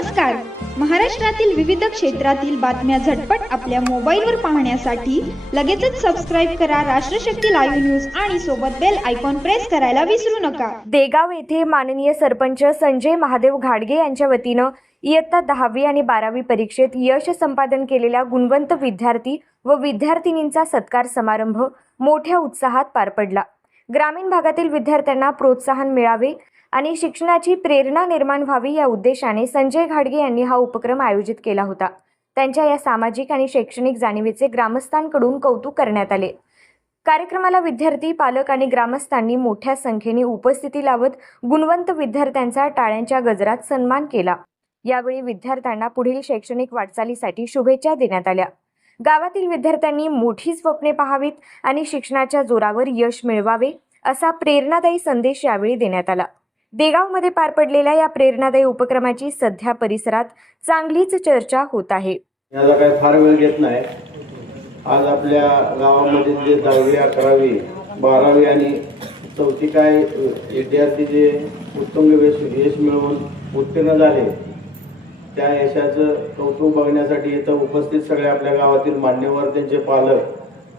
नमस्कार. महाराष्ट्रातील विविध क्षेत्रातील बातम्या झटपट आपल्या मोबाईलवर पाहण्यासाठी लगेचच सबस्क्राईब करा राष्ट्रशक्ती लाईव्ह न्यूज आणि सोबत बेल आयकॉन प्रेस करायला विसरू नका. देगाव येथे माननीय सरपंच संजय महादेव घाडगे यांच्या वतीनं इयत्ता 10वी आणि 12वी परीक्षेत यश संपादन केलेल्या गुणवंत विद्यार्थी व विद्यार्थिनींचा सत्कार समारंभ मोठ्या उत्साहात पार पडला. ग्रामीण भागातील विद्यार्थ्यांना प्रोत्साहन मिळावे आणि शिक्षणाची प्रेरणा निर्माण व्हावी या उद्देशाने संजय घाडगे यांनी हा उपक्रम आयोजित केला होता. त्यांच्या या सामाजिक आणि शैक्षणिक जाणीवेचे ग्रामस्थांकडून कौतुक करण्यात आले. कार्यक्रमाला विद्यार्थी, पालक आणि ग्रामस्थांनी मोठ्या संख्येने उपस्थिती लावत गुणवंत विद्यार्थ्यांचा टाळ्यांच्या गजरात सन्मान केला. यावेळी विद्यार्थ्यांना पुढील शैक्षणिक वाटचालीसाठी शुभेच्छा देण्यात आल्या. गावातील विद्यार्थ्यांनी मोठी स्वप्ने पाहावीत आणि शिक्षणाच्या जोरावर यश मिळवावे असा प्रेरणादायी संदेश यावेळी देण्यात आला. देगावमध्ये पार पडलेल्या या प्रेरणादायी उपक्रमाची सध्या परिसरात चांगलीच चर्चा होत आहे. याला काही फार वेळ घेत नाही. आज आपल्या गावामध्ये जे 10वी, 11वी, 12वी आणि 4थी काय विद्यार्थी जे उत्तम यश मिळवून उत्तीर्ण झाले त्या यशाचं कौतुक बघण्यासाठी इथं उपस्थित सगळे आपल्या गावातील मान्यवर, त्यांचे पालक,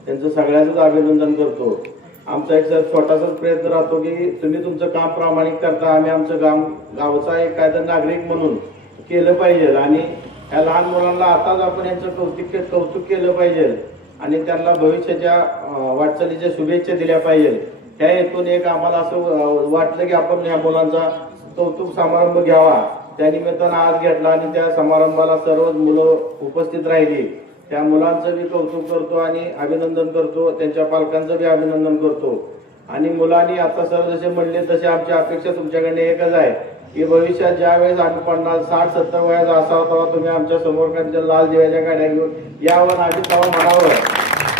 त्यांचं सगळ्यांचंच अभिनंदन करतो. आमचा एक छोटासाच प्रयत्न राहतो की तुम्ही तुमचं काम प्रामाणिक करता, आम्ही आमचं गावचा एक कायदा नागरिक म्हणून केलं पाहिजे आणि या लहान मुलांना आताच आपण यांचं कौतुक केलं पाहिजे आणि त्यांना भविष्याच्या वाटचालीच्या शुभेच्छा दिल्या पाहिजे. त्या हेतून एक आम्हाला असं वाटलं की आपण या मुलांचा कौतुक समारंभ घ्यावा. त्यानिमित्तानं आज घेतला आणि त्या समारंभाला सर्वच मुलं उपस्थित राहिली. त्या मुलांचं बी कौतुक करतो आणि अभिनंदन करतो, त्यांच्या पालकांचं बी अभिनंदन करतो. आणि मुलांनी आता सर जसे म्हणले तसे आमची अपेक्षा तुमच्याकडे एकच आहे की भविष्यात ज्या वेळेस आम्ही 50, 60, 70 वयाचा असावं तेव्हा तुम्ही आमच्या समोर त्यांच्या लाल दिव्याच्या गाड्या घेऊन यावर आधी तेव्हा म्हणावं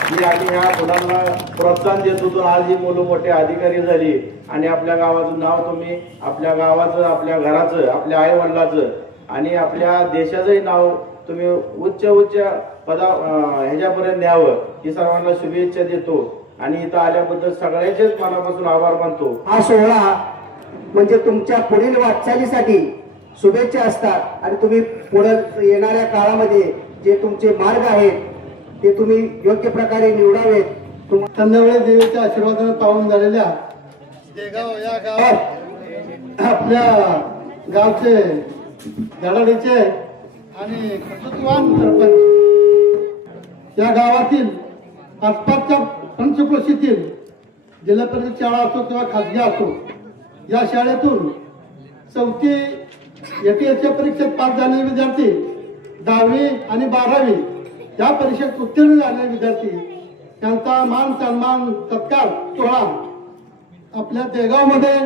की आम्ही ह्या मुलांना प्रोत्साहन देत होतो. आज ही मुलं मोठे अधिकारी झाली आणि आपल्या गावाचं नाव तुम्ही आपल्या गावाचं, आपल्या घराचं, आपल्या आई वडिलाचं आणि आपल्या देशाचंही नाव तुम्ही उच्च ह्याच्यापर्यंत न्यावं ही सर्वांना शुभेच्छा देतो आणि इथं आल्याबद्दल सगळ्यांचेच मनापासून आभार मानतो. हा सोहळा म्हणजे तुमच्या पुढील वाटचालीसाठी शुभेच्छा असतात आणि तुम्ही पुढे येणाऱ्या काळामध्ये जे तुमचे मार्ग आहेत ते तुम्ही योग्य प्रकारे निवडावेत. संध्याकाळी देवीच्या आशीर्वादाने पावन झालेल्या देगाव या गावात आपल्या गावचे धडाडीचे आणि कर्तृत्ववान सरपंच या गावातील आसपासच्या पंचक्रोशीतील जिल्हा परिषद शाळा असो किंवा खाजगी असो या शाळेतून 4थी इयत्तेच्या परीक्षेत पास झालेले विद्यार्थी, 10वी आणि 12वी या परीक्षेत उत्तीर्ण झालेले विद्यार्थी त्यांचा मान सन्मान सत्कार सोहळा आपल्या देगावमध्ये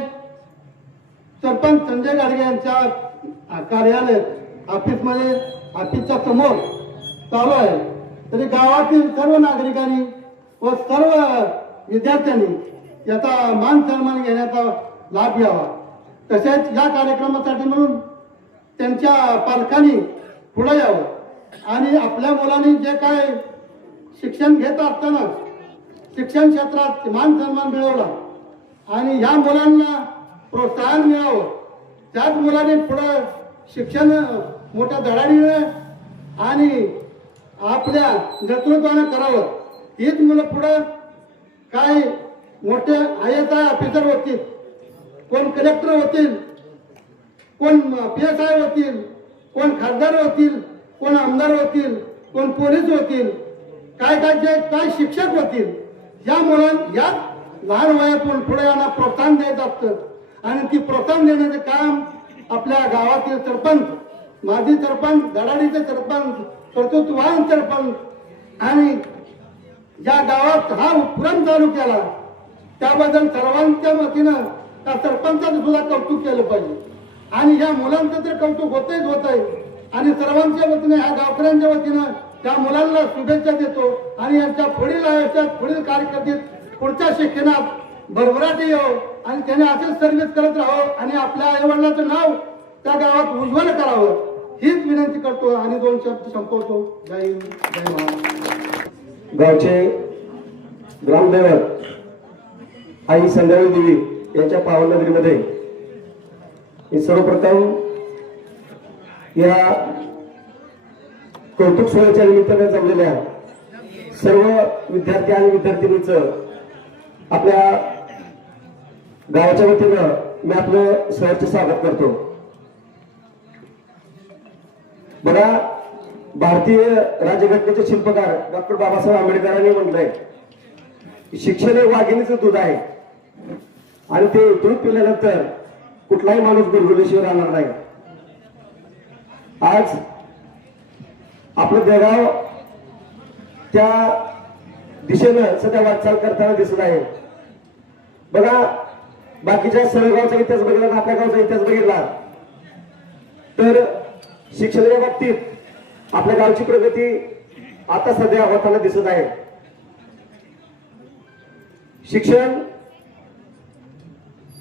सरपंच संजय घाडगे यांच्या कार्यालय ऑफिसच्या समोर चालू आहे. तरी गावातील सर्व नागरिकांनी व सर्व विद्यार्थ्यांनी याचा मान सन्मान घेण्याचा लाभ घ्यावा. तसेच या कार्यक्रमासाठी म्हणून त्यांच्या पालकांनी पुढे यावं आणि आपल्या मुलांनी जे काय शिक्षण घेत असताना शिक्षण क्षेत्रात मान सन्मान मिळवला आणि ह्या मुलांना प्रोत्साहन मिळावं. त्याच मुलांनी पुढे शिक्षण मोठ्या धडाडीने आणि आपल्या नेतृत्वाने करावं. हीच मुलं पुढे काय मोठे IAS ऑफिसर होतील, कोण कलेक्टर होतील, कोण PSI होतील, कोण खासदार होतील, कोण आमदार होतील, कोण पोलीस होतील, काय शिक्षक होतील. या मुलांना या लहान वयातून पुढे यांना प्रोत्साहन द्यायचं असतं आणि ती प्रोत्साहन देण्याचे काम आपल्या गावातील सरपंच, माजी सरपंच, धडाडीचे सरपंच, कर्तृत्ववान सरपंच आणि या गावात हा उपक्रम चालू केला त्याबद्दल सर्वांच्या वतीनं त्या सरपंचाचं सुद्धा कौतुक केलं पाहिजे. आणि या मुलांचं तर कौतुक होत आहे आणि सर्वांच्या वतीनं ह्या गावकऱ्यांच्या वतीनं त्या मुलांना शुभेच्छा देतो आणि यांच्या पुढील आयुष्यात, पुढील कारकिर्दीत, पुढच्या शिक्षणात भरभराटी येऊ आणि त्याने असेच सर्व्हिस करत राहावं आणि आपल्या आईवडिलाचं नाव त्या गावात उज्ज्वल करावं हीच विनंती करतो आणि 2 शब्द संपवतो. जय हिंद, जय महाराष्ट्र. गावचे ग्रामदैवत आई संध्याकाळी देवी यांच्या पावन नगरीमध्ये सर्वप्रथम या कौतुक सोहळ्याच्या निमित्ताने जमलेल्या सर्व विद्यार्थी आणि विद्यार्थिनींचं आपल्या गावाच्या वतीनं मी आपलं सहर्ष स्वागत करतो. बघा, भारतीय राज्यघटनेचे शिल्पकार डॉक्टर बाबासाहेब आंबेडकरांनी म्हटलंय की शिक्षण हे वाघिणीचं दूध आहे आणि ते दूध पिल्यानंतर कुठलाही माणूस गुरगुरल्याशिवाय राहणार नाही. आज आपलं देगाव त्या दिशेनं सध्या वाटचाल करताना दिसत आहे. बघा, बाकीच्या सर्व गावचा इतिहास बघितला, आपल्या गावचा इतिहास बघितला तर शिक्षणाच्या बाबतीत आपल्या गावची प्रगती आता सध्या होताना दिसत आहे. शिक्षण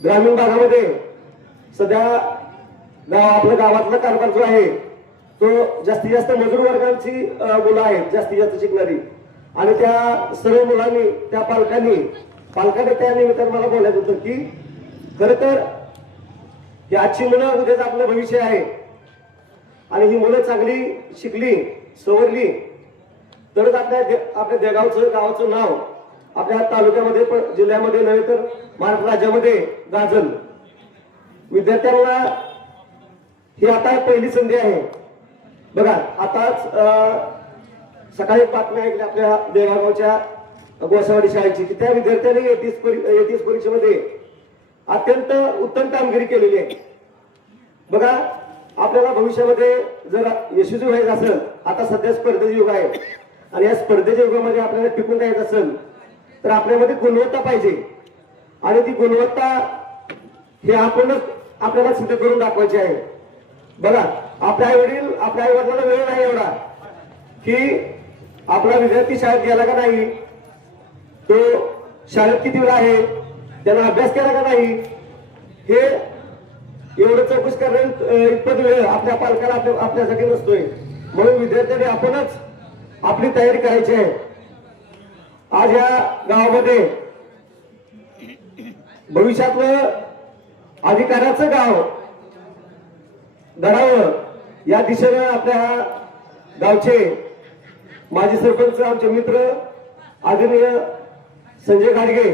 ग्रामीण भागामध्ये सध्या आपल्या गावातला कारभार जो आहे तो जास्तीत जास्त मजूर वर्गाची मुलं आहेत जास्तीत जास्त शिकणारी, आणि त्या सर्व मुलांनी त्या पालकांनी त्या निमित्तानं मला बोलायचं होतं की खरं तर ही आजची मुलं उद्याच आपलं भविष्य आहे आणि ही मुलं चांगली शिकली सवरली तरच आपल्या देगावचं गावाचं नाव आपल्या तालुक्यामध्ये जिल्ह्यामध्ये नव्हे तर महाराष्ट्र राज्यामध्ये गाजल. विद्यार्थ्यांना ही आता पहिली संधी आहे. बघा, आताच सकाळी बातम्या ऐकल्या आपल्या देगावच्या गोसावाडी शाळेची की त्या विद्यार्थ्यांनी एटीएस परीक्षेमध्ये अत्यंत उत्तम कामगिरी केलेली आहे. बघा, आपल्याला भविष्यामध्ये जर यशस्वी व्हायचं असेल, आता सध्या स्पर्धेचे युग आहे आणि या स्पर्धेच्या युगामध्ये आपल्याला टिकून राहायचं असेल तर आपल्यामध्ये गुणवत्ता पाहिजे आणि ती गुणवत्ता हे आपणच आपल्याला सिद्ध करून दाखवायची आहे. बघा, आपल्या आई वडिलांना वेळ नाही एवढा की आपला विद्यार्थी शाळेत गेला का नाही, तो शाळेत किती वेळा आहे, त्यानं अभ्यास केला का नाही, हे एवढं चौकशी करण्यात इतपत वेळ आपल्या पालकाला आपल्यासाठी नसतोय. म्हणून विद्यार्थ्यांनी आपणच आपली तयारी करायची आहे. आज या गावामध्ये भविष्यातलं अधिकाराचं गाव घडावं या दिशेनं आपल्या गावचे माजी सरपंच आमचे मित्र आदरणीय संजय घाडगे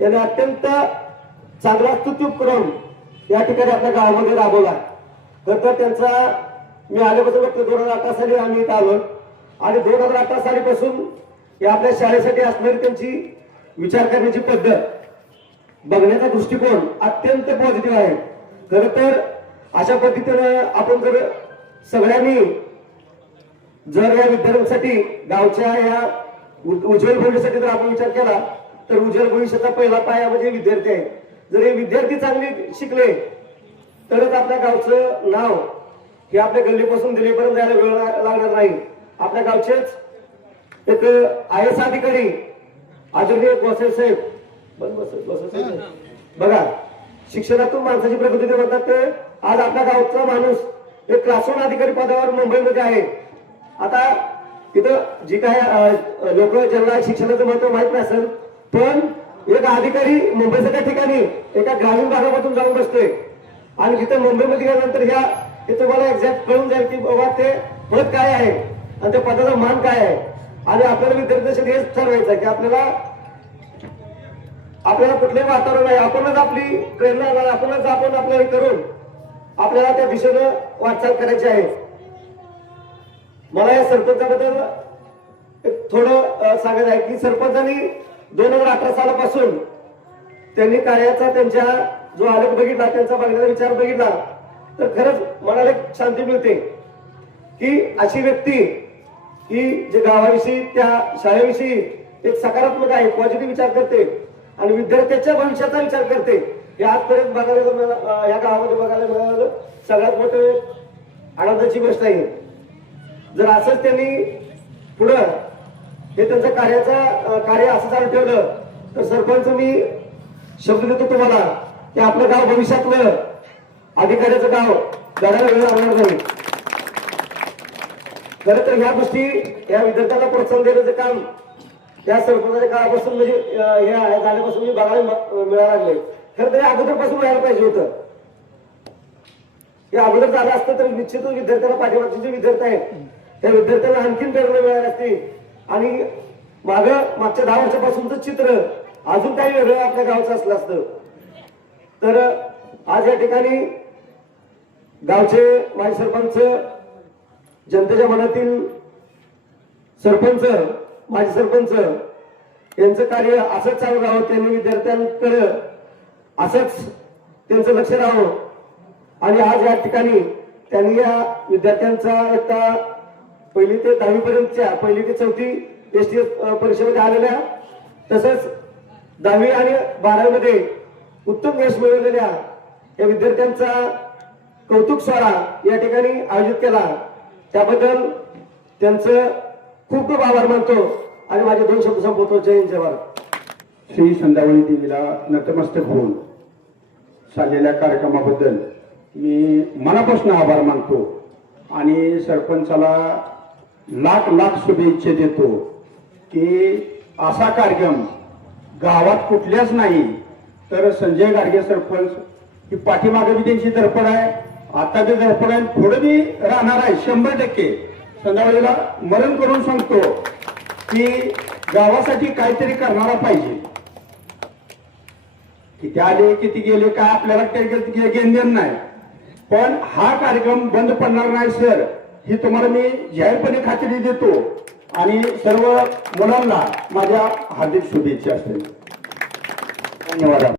यांनी अत्यंत चांगला स्तुत्युपक्रम या ठिकाणी आपल्या गावामध्ये राबवला. तर त्यांचा मी आल्यापासून फक्त 2018 साली आम्ही इथं आलो आणि 2018 सालीपासून या आपल्या शाळेसाठी असणारी त्यांची विचार करण्याची पद्धत, बघण्याचा दृष्टिकोन अत्यंत पॉझिटिव्ह आहे. खरं तर अशा पद्धतीनं आपण जर सगळ्यांनी जर या विद्यार्थ्यांसाठी गावच्या या उज्ज्वल भविष्यासाठी जर आपण विचार केला तर उज्ज्वल भविष्याचा पहिला पाया म्हणजे विद्यार्थी आहे. जर हे विद्यार्थी चांगले शिकले तरच आपल्या गावचं नाव हे आपल्या गल्लीपासून दिल्लीपर्यंत जायला वेळ लागणार नाही. आपल्या गावचेच एक IAS अधिकारी आदरणीय गोसावी साहेब बघा, शिक्षणातून माणसाची प्रगती म्हणतात ते आज आपल्या गावचा माणूस एक क्लास 1 अधिकारी पदावर मुंबईमध्ये आहे. आता तिथं जी काय लोक ज्यांना शिक्षणाचं महत्व माहित नसेल पण एक अधिकारी मुंबईच्या ठिकाणी एका ग्रामीण भागामधून जाऊन बसतोय आणि तिथे मुंबईमध्ये गेल्यानंतर हे तुम्हाला एक्झॅक्ट कळून जाईल की बाबा ते पद काय आहे आणि त्या पदाचा मान काय आहे. आणि आपल्याला विद्यार्थ्यांसाठी हेच ठरवायचं आहे की आपल्याला कुठलंही वातावरण आहे, आपणच आपली प्रेरणा आपण आपलं हे करून आपल्याला त्या दिशेनं वाटचाल करायची आहे. मला या सरपंचाबद्दल थोडं सांगायचं आहे की सरपंचांनी 2018 सालापासून त्यांनी कार्याचा त्यांच्या जो आलेख बघितला, त्यांचा बघण्याचा विचार बघितला तर खरंच मनाला एक शांती मिळते की अशी व्यक्ती की जे गावाविषयी त्या शाळेविषयी एक सकारात्मक आहे, पॉझिटिव्ह विचार करते आणि विद्यार्थ्याच्या भविष्याचा विचार करते. हे आजपर्यंत बघायला या गावामध्ये बघायला मिळालं सगळ्यात मोठं आनंदाची गोष्ट आहे. जर असंच त्यांनी पुढं हे त्यांचं कार्य असं चालू ठेवलं तर सरपंच मी शब्द देतो तुम्हाला की आपलं गाव भविष्यातलं अधिकाऱ्याचं गाव घडायला वेळ लागणार नाही. खरं तर ह्या गोष्टी या विद्यार्थ्यांना प्रोत्साहन देण्याचं काम या सरपंचाच्या काळापासून म्हणजे हे झाल्यापासून मी बघायला मिळायला लागले. खरं तर अगोदरपासून व्हायला पाहिजे होतं. हे अगोदर झालं असतं तर निश्चितच विद्यार्थ्यांना पाठीमागचे जे विद्यार्थी आहेत त्या विद्यार्थ्यांना आणखीन प्रेरणा मिळाली असते आणि मागच्या 10 वर्षापासूनचं चित्र अजून काही वेगळं आपल्या गावचं असलं असतं. तर आज या ठिकाणी गावचे माजी सरपंच, जनतेच्या मनातील सरपंच, माजी सरपंच यांचं कार्य असंच चालू राहावं, त्यांनी विद्यार्थ्यांकडे असंच त्यांचं लक्ष राहावं. आणि आज या ठिकाणी त्यांनी या विद्यार्थ्यांचा इयत्ता 1ली ते 10वी पर्यंतच्या 1ली ते 4थी एसटीएस परीक्षेमध्ये आलेल्या, तसंच 10वी आणि 12वी मध्ये उत्तम यश मिळवलेल्या या विद्यार्थ्यांचा कौतुक सोहळा या ठिकाणी आयोजित केला. त्याबद्दल त्यांचं खूप खूप आभार मानतो आणि माझे 2 शब्द संपवतो. जय हिंद, जय भारत. श्री संध्यावळी देवीला नतमस्तक होऊन चाललेल्या कार्यक्रमाबद्दल मी मनापासून आभार मानतो आणि सरपंचाला लाख लाख शुभेच्छा देतो की असा कार्यक्रम गावात कुठल्याच नाही. तर संजय गाडगे सरपंच ही पाठीमागे बी त्यांची धडपड आहे, आता बी धडपड आहे, पुढे बी राहणार आहे 100%. संध्यावळीला मरण करून सांगतो की गावासाठी काहीतरी करणारा पाहिजे. किती आले किती गेले काय आपल्याला काही घेणं नाही, पण हा कार्यक्रम बंद पडणार नाही सर, ही तुम्हाला मी जाहीरपणे खात्री देतो आणि सर्व मुलांना माझ्या हार्दिक शुभेच्छा असतील. धन्यवाद.